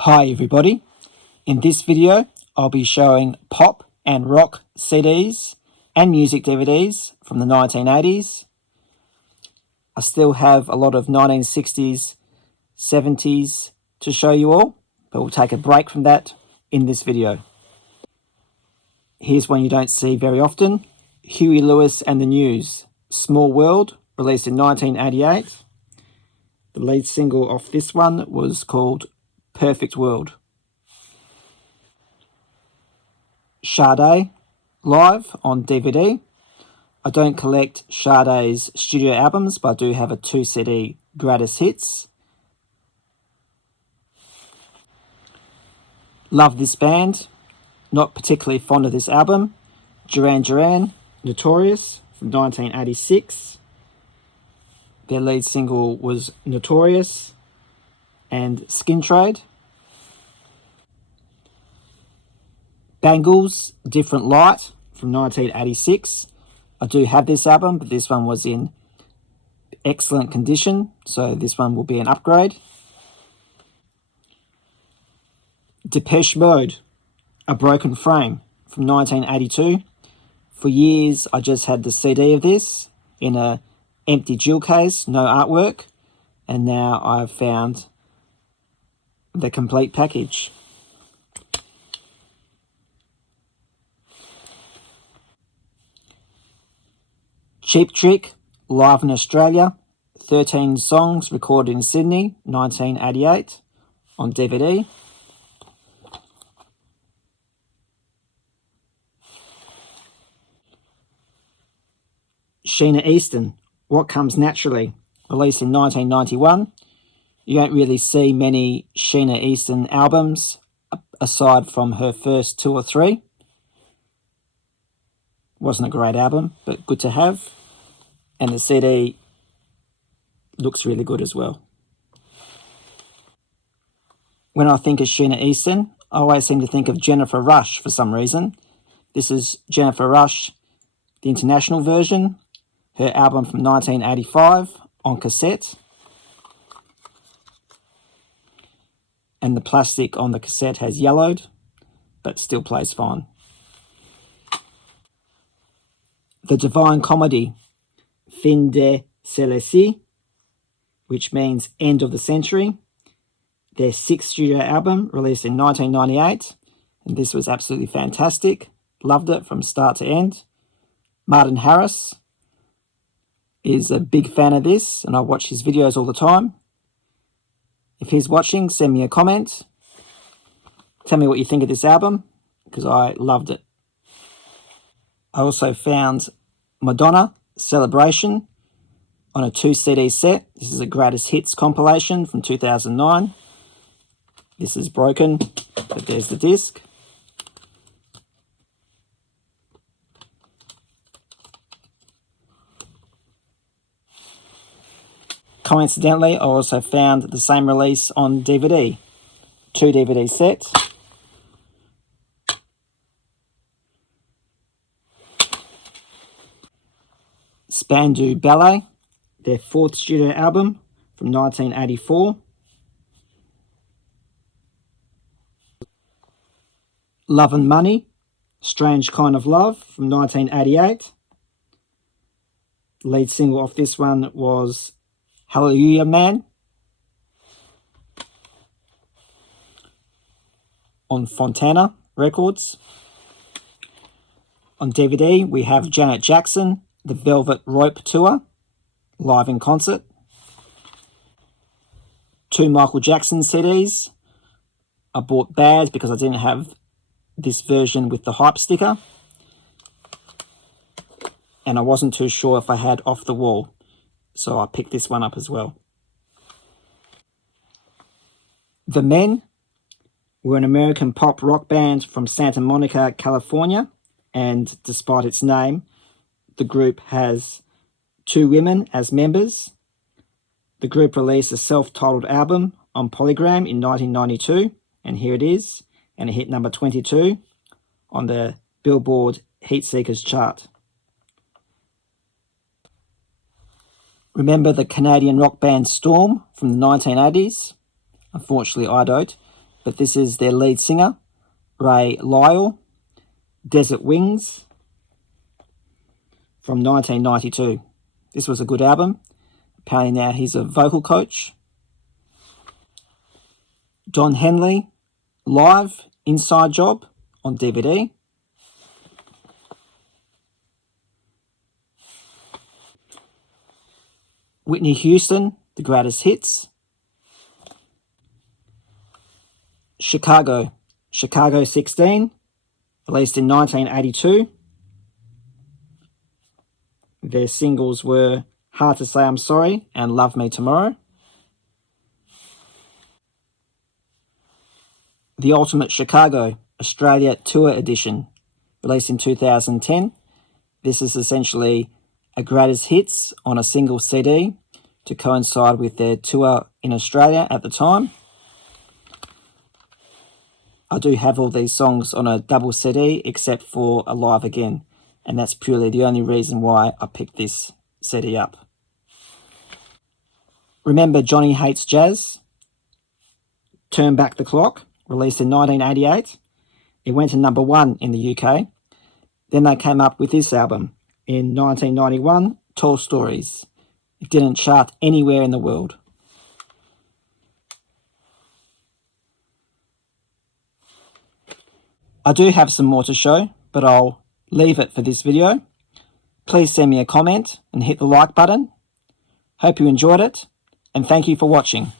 Hi everybody, in this video I'll be showing pop and rock CDs and music DVDs from the 1980s. I still have a lot of 1960s, 70s to show you all, but we'll take a break from that in this video. Here's one you don't see very often, Huey Lewis and the News, Small World, released in 1988. The lead single off this one was called Perfect World. Sade, live on DVD. I don't collect Sade's studio albums, but I do have a 2 CD greatest hits. Love this band. Not particularly fond of this album. Duran Duran, Notorious, from 1986. Their lead single was Notorious and Skin Trade. Bangles, Different Light, from 1986. I do have this album, but this one was in excellent condition, so this one will be an upgrade. Depeche Mode, A Broken Frame, from 1982. For years, I just had the CD of this in an empty jewel case, no artwork, and now I've found the complete package. Cheap Trick, live in Australia, 13 songs recorded in Sydney, 1988, on DVD. Sheena Easton, What Comes Naturally, released in 1991. You don't really see many Sheena Easton albums aside from her first 2 or 3. Wasn't a great album, but good to have. And the CD looks really good as well. When I think of Sheena Easton, I always seem to think of Jennifer Rush for some reason. This is Jennifer Rush, the international version, her album from 1985 on cassette. And the plastic on the cassette has yellowed, but still plays fine. The Divine Comedy, Fin de Siècle, which means end of the century. Their 6th studio album, released in 1998, and this was absolutely fantastic. Loved it from start to end. Martin Harris is a big fan of this, and I watch his videos all the time. If he's watching, send me a comment. Tell me what you think of this album, because I loved it. I also found Madonna, Celebration, on a 2 CD set. This is a greatest hits compilation from 2009. This is broken, but there's the disc. Coincidentally, I also found the same release on DVD. 2 DVD set. Spandau Ballet, their 4th studio album from 1984. Love and Money, Strange Kind of Love from 1988. The lead single off this one was Hallelujah Man on Fontana Records. On DVD, we have Janet Jackson, The Velvet Rope Tour, live in concert. 2 Michael Jackson CDs. I bought Bad because I didn't have this version with the hype sticker. And I wasn't too sure if I had Off the Wall, so I picked this one up as well. The Men were an American pop rock band from Santa Monica, California, and despite its name, the group has 2 women as members. The group released a self-titled album on Polygram in 1992, and here it is, and it hit number 22 on the Billboard Heatseekers chart. Remember the Canadian rock band Storm from the 1980s? Unfortunately, I don't. but this is their lead singer, Ray Lyle, Desert Wings from 1992. This was a good album. Apparently now he's a vocal coach. Don Henley, Live, Inside Job on DVD. Whitney Houston, The Greatest Hits. Chicago, Chicago 16, released in 1982. Their singles were Hard to Say I'm Sorry and Love Me Tomorrow. The Ultimate Chicago, Australia Tour Edition, released in 2010. This is essentially a greatest hits on a single CD to coincide with their tour in Australia at the time. I do have all these songs on a double CD except for Alive Again, and that's purely the only reason why I picked this CD up. Remember Johnny Hates Jazz? Turn Back the Clock, released in 1988. It went to number 1 in the UK. Then they came up with this album in 1991, Tall Stories. It didn't chart anywhere in the world. I do have some more to show, but I'll leave it for this video. Please send me a comment and hit the like button. Hope you enjoyed it, and thank you for watching.